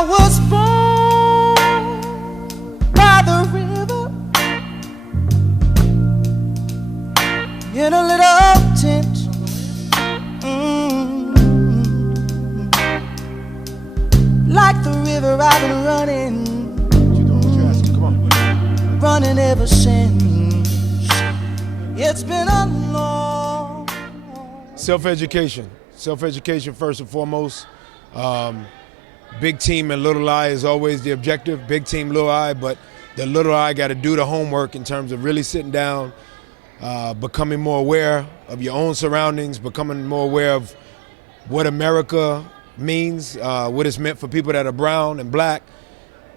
I was born by the river in a little tent. Like the river I've been running ever since. It's been a long. Self-education first and foremost. Big team and little I is always the objective. Big team, little I, but the little I got to do the homework in terms of really sitting down, becoming more aware of your own surroundings, becoming more aware of what America means, what it's meant for people that are brown and black,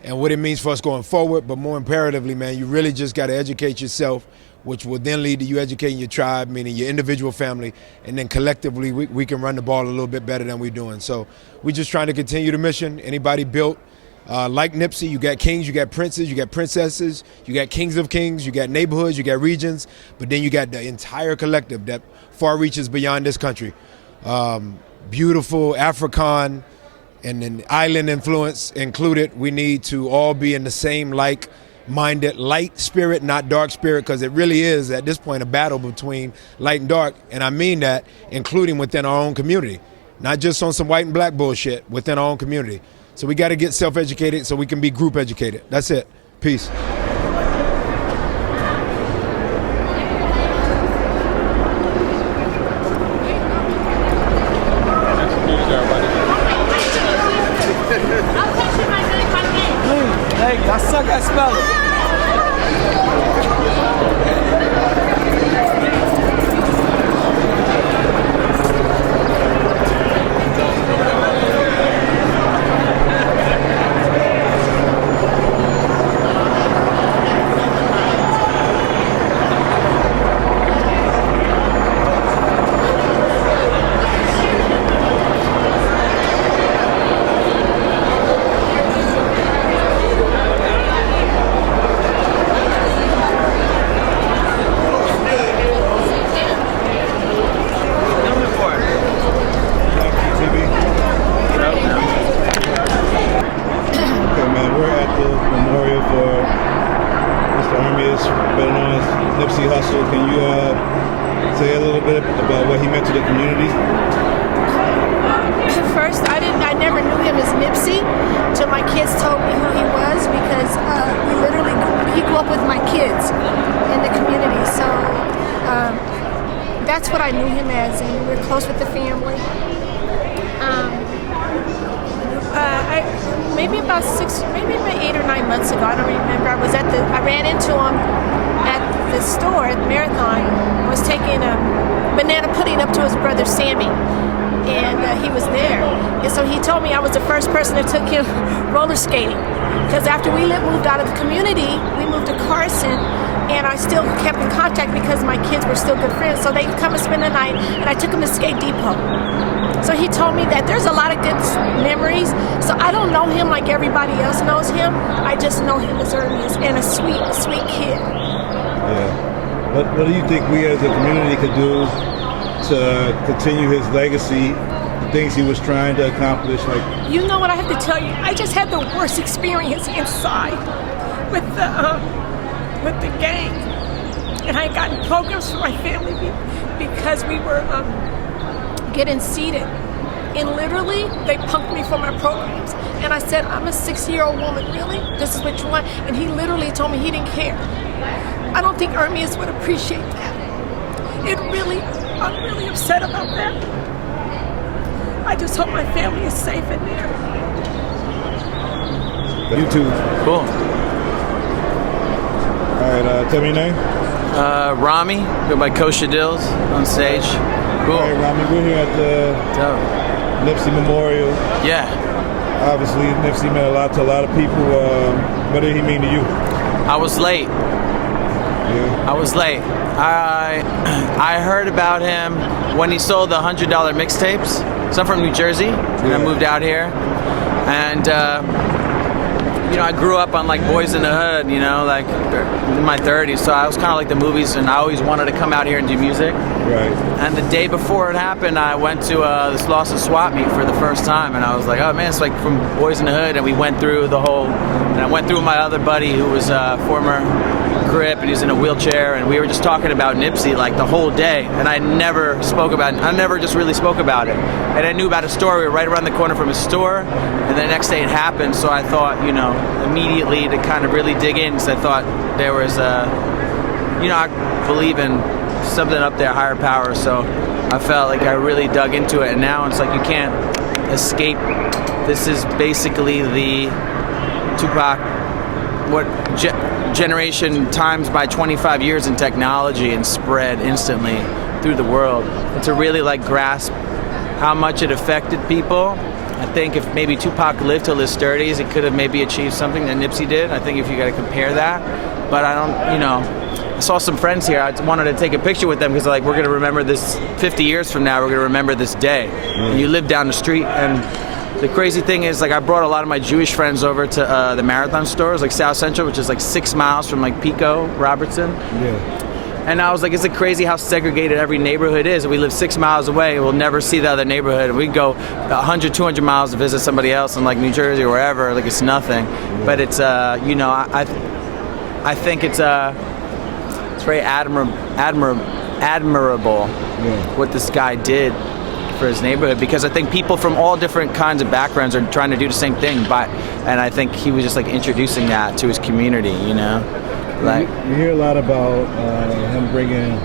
and what it means for us going forward. But more imperatively, man, you really just got to educate yourself, which will then lead to you educating your tribe, meaning your individual family, and then collectively we can run the ball a little bit better than we're doing. So we're just trying to continue the mission. Anybody built like Nipsey, you got kings, you got princes, you got princesses, you got kings of kings, you got neighborhoods, you got regions, but then you got the entire collective that far reaches beyond this country. Beautiful African and an island influence included. We need to all be in the same like-minded light spirit, not dark spirit, because it really is at this point a battle between light and dark, and I mean that including within our own community, not just on some white and black bullshit, within our own community. So we got to get self-educated so we can be group educated. That's it. Peace. I suck at spelling. Nipsey Hussle. Can you say a little bit about what he meant to the community? First, I never knew him as Nipsey till my kids told me who he was, because he grew up with my kids in the community. So that's what I knew him as, and we're close with the family. Maybe about 8 or 9 months ago, I don't remember. I ran into him at the store at Marathon. I was taking a banana pudding up to his brother Sammy, and he was there. And so he told me I was the first person that took him roller skating, because after we moved out of the community, we moved to Carson, and I still kept in contact because my kids were still good friends. So they'd come and spend the night, and I took them to Skate Depot. So he told me that there's a lot of good memories. So I don't know him like everybody else knows him. I just know him as Ermias, and a sweet, sweet kid. Yeah. What do you think we as a community could do to continue his legacy, the things he was trying to accomplish? You know what I have to tell you? I just had the worst experience inside with the gang. And I had gotten programs for my family because we were getting seated, and literally they punked me for my programs. And I said, I'm a 60-year-old woman, really? This is what you want? And he literally told me he didn't care. I don't think Ermias would appreciate that. I'm really upset about that. I just hope my family is safe in there. You too. Cool. All right, tell me your name. Rami, go by Kosha Dills on stage. Cool. All right, Rami, we're here at the Nipsey Memorial. Yeah. Obviously, Nipsey meant a lot to a lot of people. What did he mean to you? I was late. Yeah. I was late. I heard about him when he sold the $100 mixtapes. So I'm from New Jersey, and I moved out here. And I grew up on like Boys in the Hood, like in my 30s, so I was kind of like the movies, and I always wanted to come out here and do music. Right. And the day before it happened, I went to this Lawson swap meet for the first time, and I was like, oh man, it's like from Boys in the Hood, and we went through the whole, and I went through with my other buddy who was a former Crip, and he's in a wheelchair, and we were just talking about Nipsey like the whole day, and I never just really spoke about it, and I knew about his store. We were right around the corner from his store, and the next day it happened, so I thought, immediately to kind of really dig in, because I thought there was I believe in something up there, higher power, so I felt like I really dug into it, and now it's like you can't escape. This is basically the Tupac, generation times by 25 years in technology and spread instantly through the world. And to really like grasp how much it affected people, I think if maybe Tupac lived till his 30s, he could have maybe achieved something that Nipsey did. I think if you got to compare that, but I don't, I saw some friends here. I wanted to take a picture with them because like we're going to remember this 50 years from now. We're going to remember this day. And you live down the street, and the crazy thing is, like, I brought a lot of my Jewish friends over to the Marathon stores, like South Central, which is like 6 miles from like Pico, Robertson. Yeah. And I was like, is it crazy how segregated every neighborhood is? We live 6 miles away, we'll never see the other neighborhood. And we go 100, 200 miles to visit somebody else in like New Jersey or wherever, like it's nothing. Yeah. But it's, I think it's very admirable what this guy did for his neighborhood, because I think people from all different kinds of backgrounds are trying to do the same thing, and I think he was just like introducing that to his community, Like you hear a lot about him bringing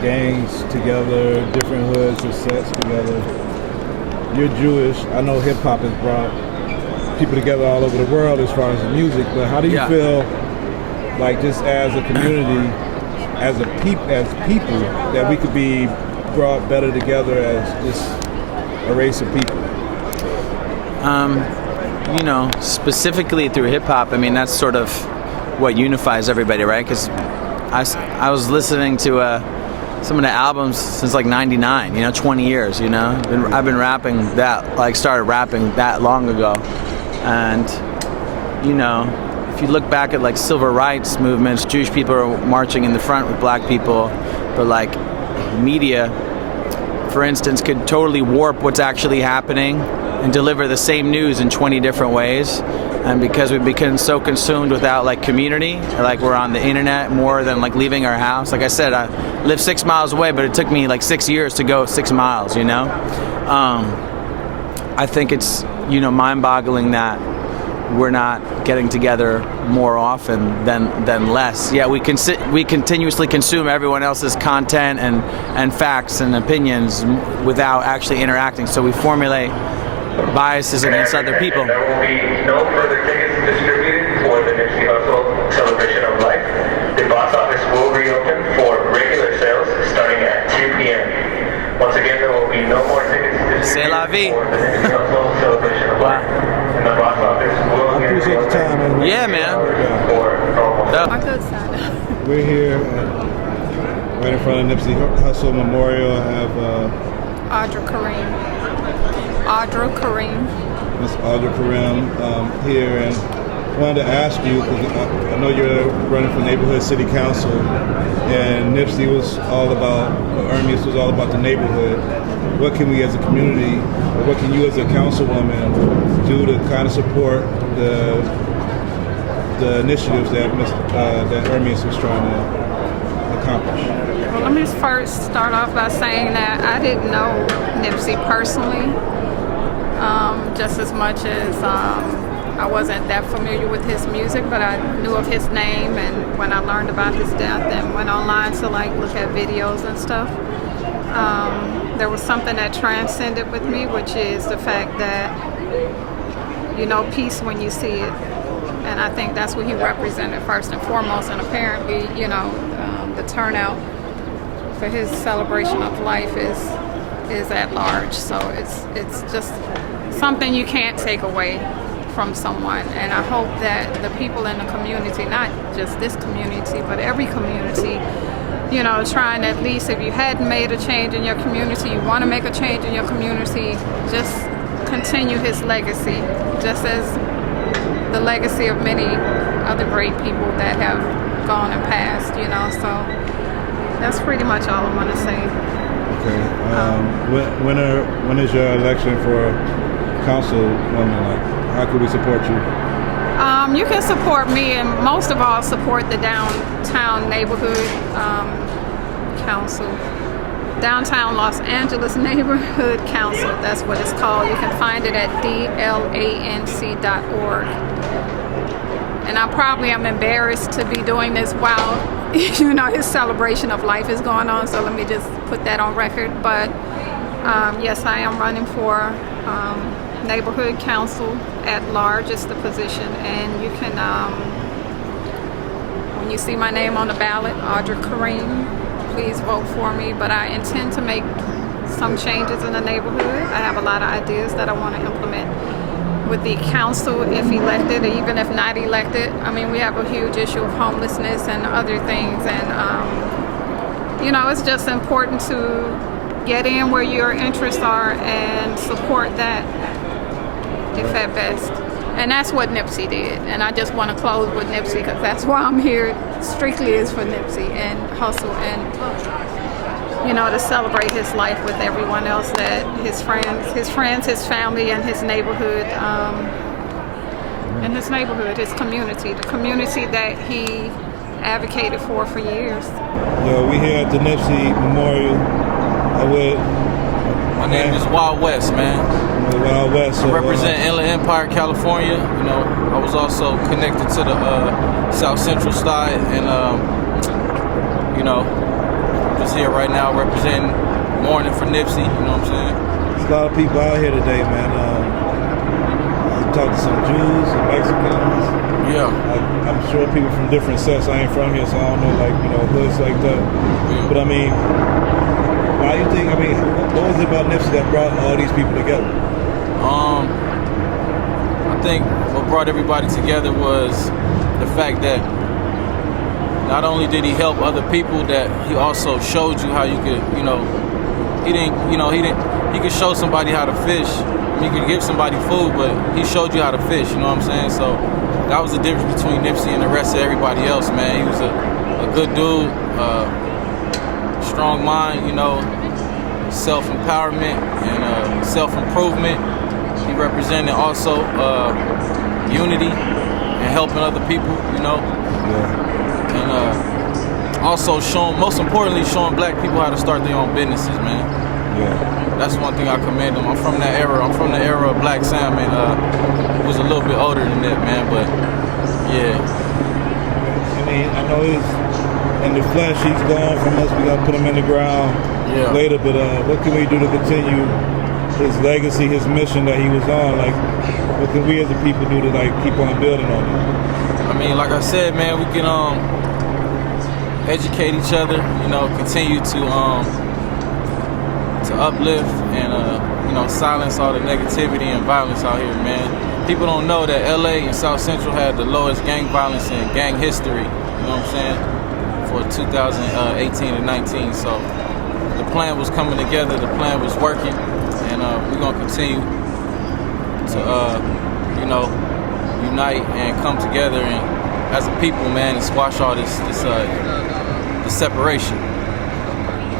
gangs together, different hoods or sets together. You're Jewish. I know hip hop has brought people together all over the world as far as the music, but how do you feel like just as a community, as people, that we could be brought better together as just a race of people? Specifically through hip hop, I mean, that's sort of what unifies everybody, right? Because I was listening to some of the albums since like '99, 20 years, I've been rapping that, like started rapping that long ago. And, if you look back at like civil rights movements, Jewish people are marching in the front with black people, but like media, for instance, could totally warp what's actually happening and deliver the same news in 20 different ways. And because we've become so consumed without like community, like we're on the internet more than like leaving our house. Like I said, I live 6 miles away, but it took me like 6 years to go 6 miles, I think it's, mind-boggling that we're not getting together more often than less. Yeah, we continuously consume everyone else's content and facts and opinions without actually interacting. So we formulate biases against other people. There will be no further tickets distributed for the Nipsey Hussle Celebration of Life. The box office will reopen for regular sales starting at 2 p.m. Once again, there will be no more tickets distributed for the Nipsey Hussle Celebration of Life. And the box office will be appreciate the time, man. Yeah, man. We're here right in front of Nipsey Hussle Memorial. I have Audra Kareem. Miss Audra Kareem here, and I wanted to ask you, because I know you're running for neighborhood city council, and Nipsey was all about, Ermias was all about the neighborhood. What can we as a community, or what can you as a councilwoman do to kind of support the initiatives that Ermias was trying to accomplish? Well, let me first start off by saying that I didn't know Nipsey personally, just as much as I wasn't that familiar with his music, but I knew of his name, and when I learned about his death and went online to like look at videos and stuff, there was something that transcended with me, which is the fact that peace when you see it. And I think that's what he represented first and foremost, and apparently, the turnout for his celebration of life is at large. So it's just something you can't take away from someone. And I hope that the people in the community, not just this community, but every community, trying at least, if you hadn't made a change in your community, you want to make a change in your community, just continue his legacy, just as the legacy of many other great people that have gone and passed, you know, so that's pretty much all I want to say. Okay. When is your election for councilwoman? Like, how can we support you? You can support me, and most of all support the downtown neighborhood council. Downtown Los Angeles Neighborhood Council, that's what it's called. You can find it at dlanc.org. And I probably am embarrassed to be doing this while, you know, his celebration of life is going on, so let me just put that on record. But yes, I am running for Neighborhood Council at large is the position, and you can, when you see my name on the ballot, Audra Kareem, please vote for me. But I intend to make some changes in the neighborhood. I have a lot of ideas that I want to implement with the council if elected, or even if not elected. I mean, we have a huge issue of homelessness and other things, and you know, it's just important to get in where your interests are and support that, if at best. And that's what Nipsey did. And I just want to close with Nipsey because that's why I'm here. Strictly is for Nipsey and Hussle, and you know, to celebrate his life with everyone else, that his friends, his family, and his neighborhood, his community, the community that he advocated for years. Yo, we here at the Nipsey Memorial. My name is Wild West, man. Wild West. I represent Inland Empire, California. You know, I was also connected to the South Central side, and you know, just here right now representing mourning for Nipsey. You know what I'm saying? There's a lot of people out here today, man. I talked to some Jews and Mexicans. Yeah. I'm sure people from different sets. I ain't from here, so I don't know, like, you know, hoods like that. Yeah. But I mean, why do you think? I mean, what was it about Nipsey that brought all these people together? I think what brought everybody together was the fact that not only did he help other people, that he also showed you how you could, you know, he could show somebody how to fish. I mean, he could give somebody food, but he showed you how to fish, you know what I'm saying? So that was the difference between Nipsey and the rest of everybody else, man. He was a good dude, strong mind, you know, self-empowerment and self-improvement. He represented also unity and helping other people, you know. Yeah. And also most importantly, showing black people how to start their own businesses, man. Yeah. That's one thing I commend him. I'm from that era. I'm from the era of Black Sam, and was a little bit older than that, man. But yeah. I mean, I know he's in the flesh. He's gone from us. We gotta put him in the ground later. But what can we do to continue his legacy, his mission that he was on? Like, what can we as a people do to like keep on building on it? I mean, like I said, man, we can educate each other. You know, continue to uplift and you know, silence all the negativity and violence out here, man. People don't know that LA and South Central had the lowest gang violence in gang history. You know what I'm saying? For 2018 and 19. So the plan was coming together. The plan was working. And we're going to continue to, you know, unite and come together and as a people, man, and squash all this separation.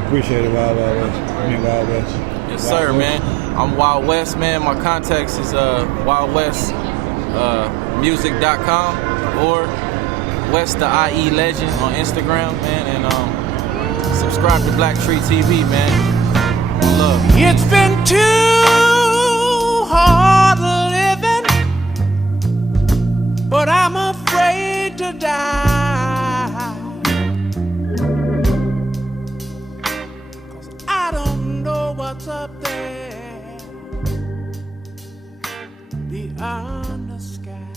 Appreciate it, Wild West. I mean, Wild West. Yes, sir, man. I'm Wild West, man. My contacts is wildwestmusic.com or West the IE Legend on Instagram, man. And subscribe to Black Tree TV, man. One love. It's been too hard living, but I'm afraid to die. 'Cause I don't know what's up there beyond the sky.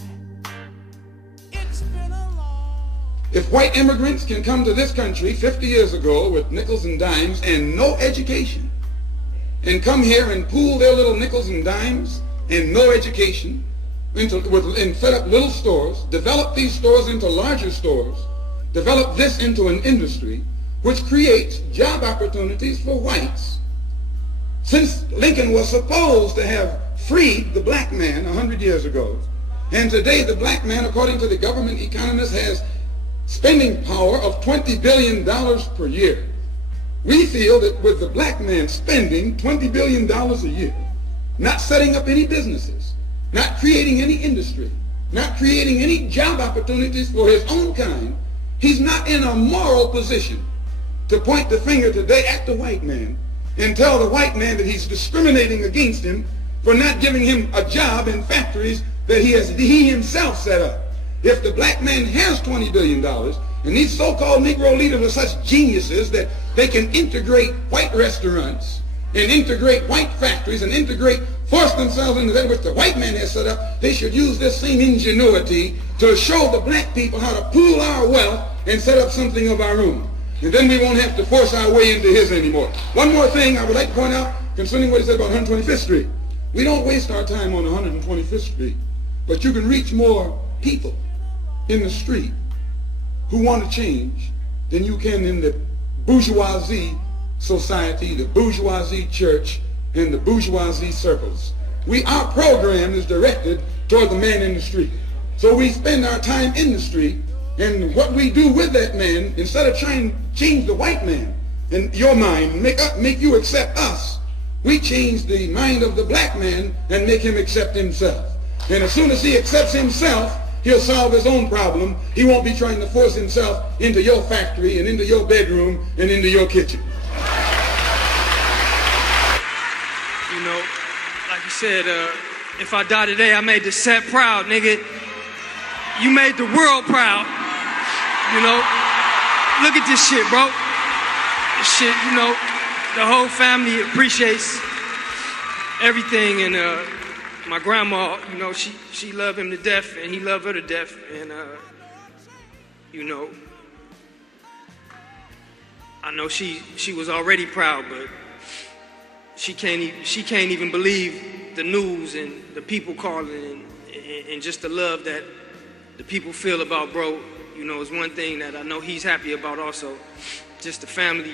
It's been a long... If white immigrants can come to this country 50 years ago with nickels and dimes and no education, and come here and pool their little nickels and dimes and no education and set up little stores, develop these stores into larger stores, develop this into an industry which creates job opportunities for whites. Since Lincoln was supposed to have freed the black man 100 years ago And today the black man, according to the government economist, has spending power of $20 billion per year. We feel that with the black man spending $20 billion a year, not setting up any businesses, not creating any industry, not creating any job opportunities for his own kind, he's not in a moral position to point the finger today at the white man and tell the white man that he's discriminating against him for not giving him a job in factories that he himself set up. If the black man has $20 billion, and these so-called Negro leaders are such geniuses that they can integrate white restaurants and integrate white factories and force themselves into that which the white man has set up, they should use this same ingenuity to show the black people how to pool our wealth and set up something of our own. And then we won't have to force our way into his anymore. One more thing I would like to point out concerning what he said about 125th Street. We don't waste our time on 125th Street, but you can reach more people in the street who want to change than you can in the bourgeoisie society, the bourgeoisie church, and the bourgeoisie circles. Our program is directed toward the man in the street. So we spend our time in the street, and what we do with that man, instead of trying to change the white man in your mind, make you accept us, we change the mind of the black man and make him accept himself. And as soon as he accepts himself, he'll solve his own problem. He won't be trying to force himself into your factory and into your bedroom and into your kitchen. You know, like you said, if I die today, I made the set proud, nigga. You made the world proud. You know, look at this shit, bro. This shit, you know, the whole family appreciates everything, and my grandma, you know, she loved him to death, and he loved her to death, and you know, I know she was already proud, but she can't even believe the news and the people calling and just the love that the people feel about bro. You know, is one thing that I know he's happy about also. Just the family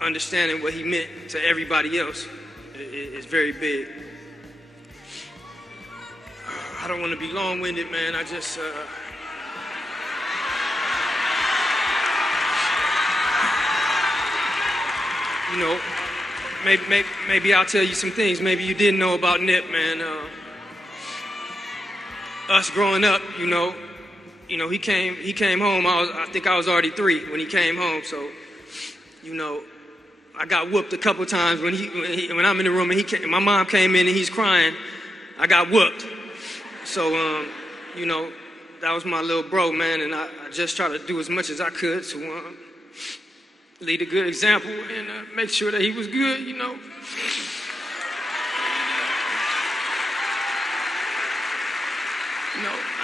understanding what he meant to everybody else is very big. I don't want to be long-winded, man. I just, you know, maybe I'll tell you some things maybe you didn't know about Nip, man. Us growing up, you know, he came home. I think I was already 3 when he came home. So, you know, I got whooped a couple times when I'm in the room and my mom came in and he's crying. I got whooped. So, you know, that was my little bro, man, and I just try to do as much as I could to lead a good example and make sure that he was good, you know. You know.